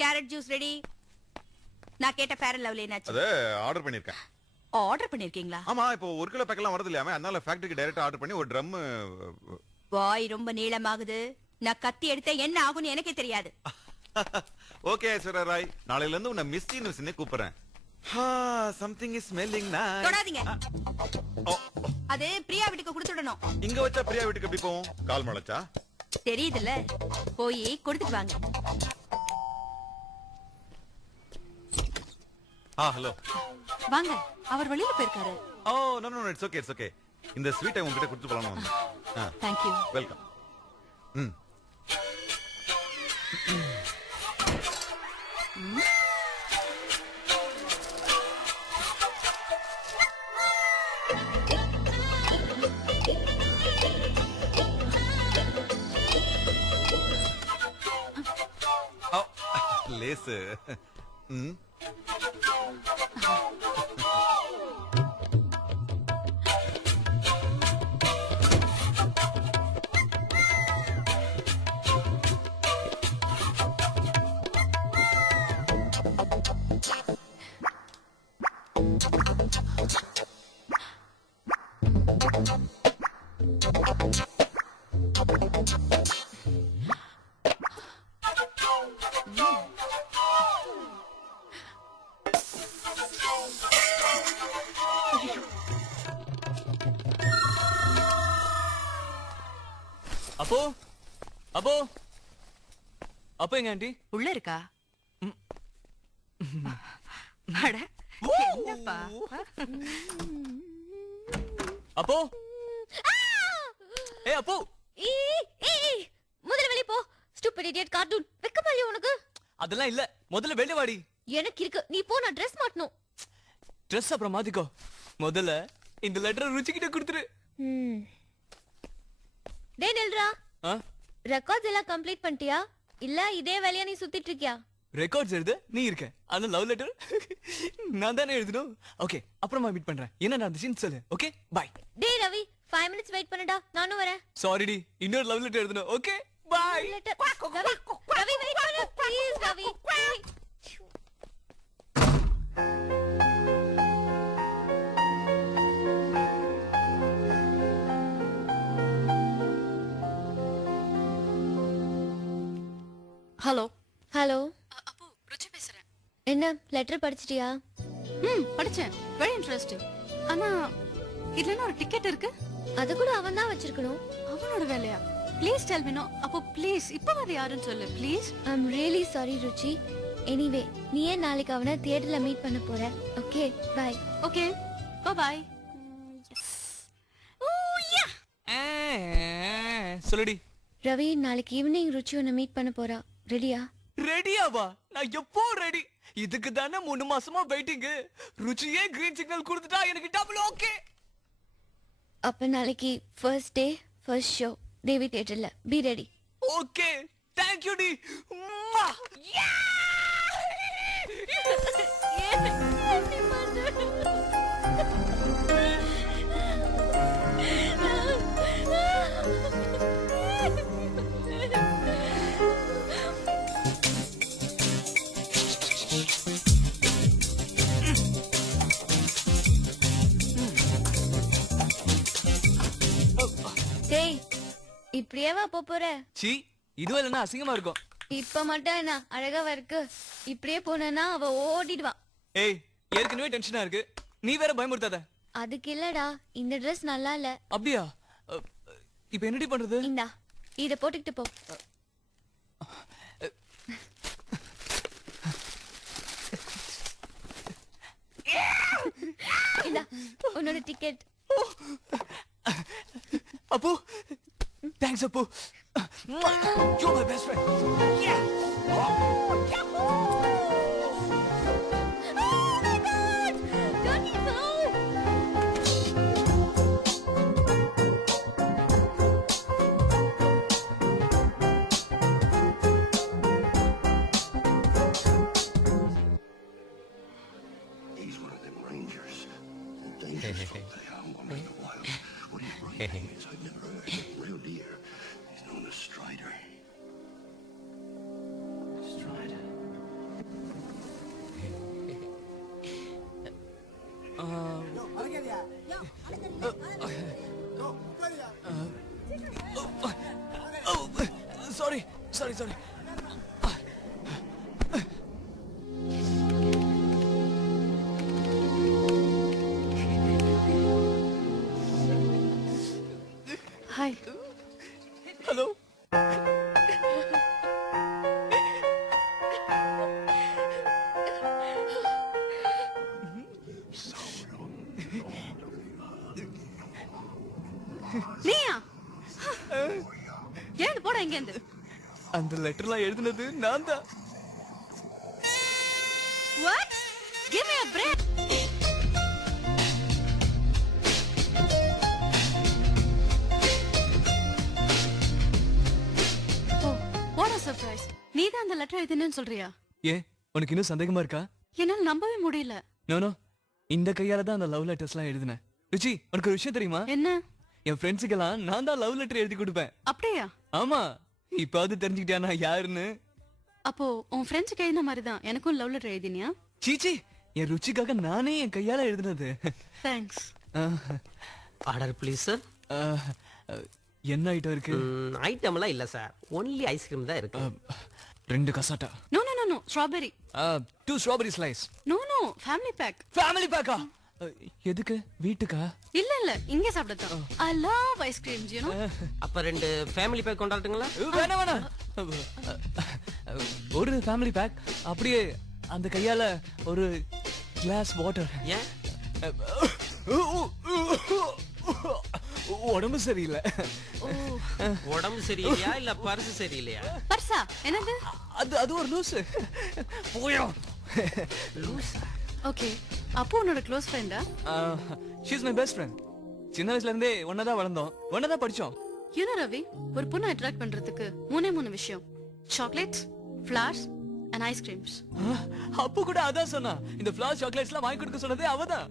Carrot juice ready. நான் கேட்ட fair and lovely என்னாச்சு? அத ஆர்டர் பண்ணிருக்கேன். ஆர்டர் பண்ணிருக்கீங்களா? ஆமா, இப்போ 1 கிலோ பேக்கெல்லாம் வரது இல்லையாமே, அதனால ஃபேக்டரிக்கு டைரக்டா ஆர்டர் பண்ணி ஒரு ட்ரம். வாய் ரொம்ப நீளமாகுது. நான் கத்தி எடுத்த என்ன ஆகும்னு எனக்கே தெரியாது. ஓகே ஐஸ்வர்யா ராய், நாளையில இருந்து உன்னை மிஸ் யூனிவர்ஸ்னே கூப்பிடுறேன். Something is smelling nice. தொடாதீங்க. அது பிரியா வீட்டுக்கு கொடுத்துடணும். இங்க வச்சா பிரியா வீட்டுக்கு எப்படி போவோம்? கால் முளைச்சா தெரியுதுல்ல, போய் கொடுத்துட்டு வாங்க. ஹலோ. வாங்க, அவர் வெளியில போயிருக்காரு. Oh no no it's okay it's okay. இந்த ஸ்வீட்டை உங்ககிட்ட கொடுத்து போலாம்னு வந்தேன். Thank you. வெல்கம். லேசு. அப்போ அப்போ அப்போ எங்க ஆண்டி உள்ள இருக்கா? அட என்னப்பா? அப்போ ஏய் அப்போ முதல்ல வெளிய போ. Stupid idiot cartoon. வெக்கமாலியா உனக்கு? அதெல்லாம் இல்ல, முதல்ல வெளிய வாடி. எனக்கு இருக்கு, நீ போ. நான் Dress மாட்டணும். Dress அப்புறம் மாத்திக்கோ. முதல்ல இந்த லெட்டர் ருச்சிக்கிட்ட கொடுத்துரு. டேய் நில்றா. ரெக்கார்ட்ஸ் எல்லாம் கம்ப்ளீட் பண்ணிட்டியா இல்ல இதே வேலையா நீ சுத்திட்டு இருக்கியா? ரெக்கார்ட்ஸ் எழுது நீ இருக்க, அந்த லவ் லெட்டர் நான் தானே எழுதணும். ஓகே, அப்புறமா மீட் பண்றேன். என்ன நடந்துச்சுன்னு சொல்லு. Okay bye. டேய் ரவி, 5 minutes வெயிட் பண்ணுடா, நானும் வரேன். சாரி டி, இன்னொரு லவ் லெட்டர் எழுதணும். Okay bye. Ravi Ravi wait பண்ணு ப்ளீஸ் ரவி. ஹலோ. ஹலோ அப்போ ருச்சி பேசுறேன். என்ன லெட்டர் படிச்சிட்டியா? படிச்சேன். Very interesting. ஆனா இதுல ஒரு டிக்கெட் இருக்கு. அது கூட அவன் தான் வச்சிருக்கணும். அவனோட வேலையா? Please tell me. நோ அப்போ ப்ளீஸ் இப்ப வர யாருன்னு சொல்லு please. I am really sorry Ruchi. Anyway நீ ஏன் நாளைக்கு அவனை தியேட்டர்ல மீட் பண்ண போற? Okay bye. Okay bye bye. Oh yeah. சொல்லுடி. ரவி, நாளைக்கு ஈவினிங் ருச்சி உன்னை மீட் பண்ண போறா. ரெடியா? ரெடியாவா? நான் எப்போ ரெடி. இதுக்கு தானே 3 மாசமா வெயிட்டிங். ருச்சியே கிரீன் சிக்னல் கொடுத்துட்டா எனக்கு டபுள் ஓகே. அப்ப நாளைக்கு first day first show Devi தியேட்டர்ல. Be ready. Okay thank you டி. டேய், இப்படியேவா போற? சி, இதுவே இல்லைன்னா அசிங்கமா இருக்கும். இப்ப மட்டும் என்ன அழகாவா இருக்கு? இப்படியே போனா அவ ஓடிடுவா. ஏய், ஏற்கனவே டென்ஷனா இருக்கு, நீ வேற பயமுறுத்தாத. அதுக்கு இல்லடா, இந்த Dress நல்லா இல்ல. அப்படியா? இப்ப என்னடி பண்றது? இந்தா இத போட்டுக்கிட்டு போ. இந்தா உன்னோட டிக்கெட். அப்பு, தேங்க்ஸ் அப்பு. You're my best friend. Yeah. It's I've never heard of a real deer. He's known as Strider. Strider. Sorry. Hi. Hello. நீயா? ஏன் போட இங்க இருந்து? அந்த லெட்டர்லாம் எழுதுனது நான் தான். What? Give me a break. Oh, what a surprise. நீ தான் அந்த லெட்டர் எழுதினேன்னு சொல்றியா? ஏன் உனக்கு இன்னும் சந்தேகமா இருக்கா? என்னால நம்பவே முடியல. நோ இந்த கையால தான் அந்த லவ் லெட்டர்ஸ்லாம் எழுதினேன். ருச்சி உனக்கு ஒரு விஷயம் தெரியுமா? என்ன? என் ஃப்ரெண்ட்ஸுக்கெல்லாம் நான் தான் லவ் லெட்டர் எழுதி கொடுப்பேன். அப்படியா? ஆமா. இப்போது தெரிஞ்சுக்கிட்டியா நான் யாருன்னு? அப்போ உன் ஃப்ரெண்ட்ஸுக்கு எழுதின மாதிரி தான் எனக்கும் லவ் லெட்டர் எழுதினியா? சீச்சி என் ருச்சிக்காக நானே என் கையால எழுதினது. தேங்க்ஸ். Order please sir. என்ன ஐட்டம் இருக்கு? ஐட்டம்லாம் இல்ல சார், ஒன்லி ஐஸ்கிரீம் தான் இருக்கு. 2 cassata. No no no no strawberry. 2 strawberry slice. No no family pack. Family பேக்கா? எதுக்கு? வீட்டுக்கா? இல்ல இல்ல இங்க சாப்பிடத்தான். I love ice creams, you know. அப்ப 2 ஃபேமிலி பேக் கொண்டாட்டுங்களா? வேணாம். ஒரு ஃபேமிலி பேக் அப்படியே அந்த கையால ஒரு கிளாஸ் வாட்டர். ஏன் உடம்பு சரியில்லை. உடம்பு சரியில்லையா இல்ல பர்ஸ் சரியில்லையா? பர்சா என்னது? அது ஒரு லூசு. போயோ லூசா? ஓகே. அப்போ உன்னோட க்ளோஸ் ஃப்ரெண்டா? She is my best friend. சின்ன வயசுல இருந்தே ஒண்ணா வளர்ந்தோம், ஒண்ணா படிச்சோம். யூ நோ ரவி, ஒரு பொண்ணை அட்ராக்ட் பண்றதுக்கு 3 விஷயம். Chocolates, flowers and ice creams. அப்போ கூட அதான் சொன்னா. இந்த ஃப்ளவர் சாக்லேட்ஸ்லாம் வாங்கி கொடுக்க சொன்னதே அவதான்.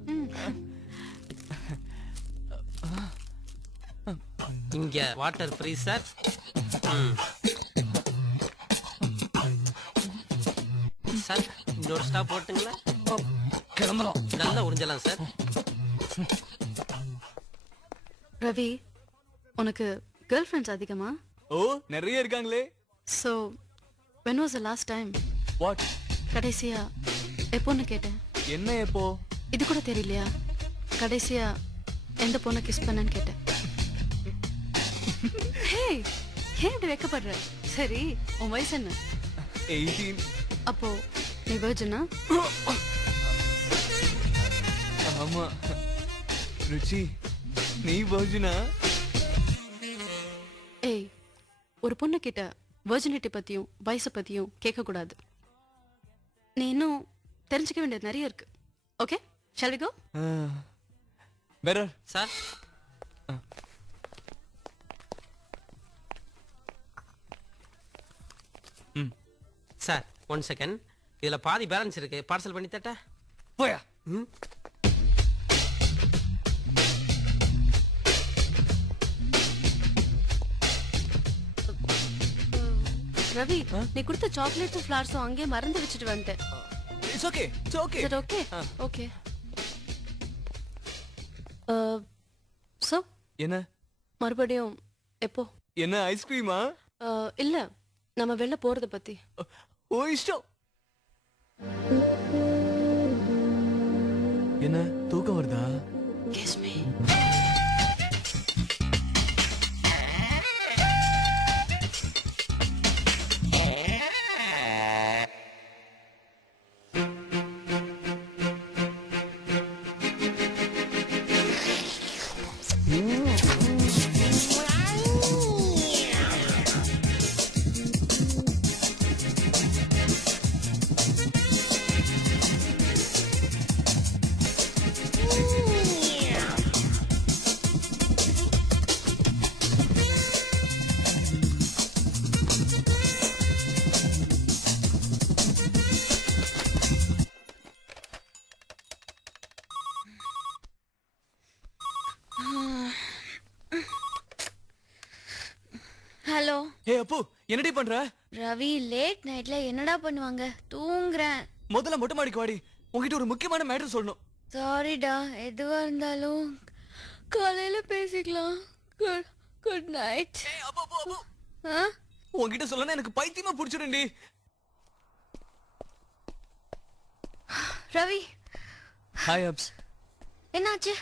இங்க வாட்டர் ஃப்ரீ சார். சார் இன்னொரு ஸ்டாப் போட்டுங்களா? கிளம்பலாம். நல்லா உறிஞ்சலாம் சார். ரவி, உனக்கு கேர்ள் ஃப்ரெண்ட்ஸ் அதிகமா? ஓ நிறைய இருக்காங்களே. So when was the last time? What? கடைசியா எப்போன்னு கேட்டேன். என்ன எப்போ? இது கூட தெரியலையா? கடைசியா எந்த பொண்ணை கிஸ் பண்ணேன்னு கேட்டேன். ஹே, ஏன் இப்படி வெக்கப்படுற? சரி, உன் வயசு என்ன? 18. அப்போ நீ வெர்ஜினா? ஆமா. ருச்சி நீ வர்ஜினா? ஏய், ஒரு பொண்ணு கிட்ட வெர்ஜினிட்டி பத்தியும் வயசை பத்தியும் கேட்க கூடாது. நீ இன்னும் தெரிஞ்சுக்க வேண்டியது நிறைய இருக்கு. Okay, shall we go? Bearer sir sir 1 second. இதுல பாதி பேலன்ஸ் இருக்கு, பார்சல் பண்ணி தட்டா? போயா. ரவி, நீ கொடுத்த சாக்லேட்ஸும் ஃப்ளவர்ஸும் அங்கேயே மறந்து வச்சுட்டு வந்துட்டேன். It's okay. It's okay. Is it okay? Okay. So என்ன? மறுபடியும் எப்போ? என்ன ஐஸ்கிரீமா? இல்ல, நம்ம வெளில போறத பத்தி. ஓ இஷ்டம். என்ன தூக்கம் வருதா? Kiss me. ஹலோ. ஏய் அப்பு, என்னடி பண்ற? ரவி, லேட் நைட்ல என்னடா பண்ணுவாங்க? தூங்குறேன். முதல்ல மொட்டை மாடிக்கு வாடி. உன்கிட்ட ஒரு முக்கியமான மேட்டர் சொல்லணும். சாரிடா, எதுவா இருந்தாலும் காலையில பேசிக்கலாம். Good night. ஏய் அப்பு. ஆ உன்கிட்ட சொல்லணும் எனக்கு பைத்தியமா புடிச்சிடும்டி. Ravi hi ups. என்னாச்சு?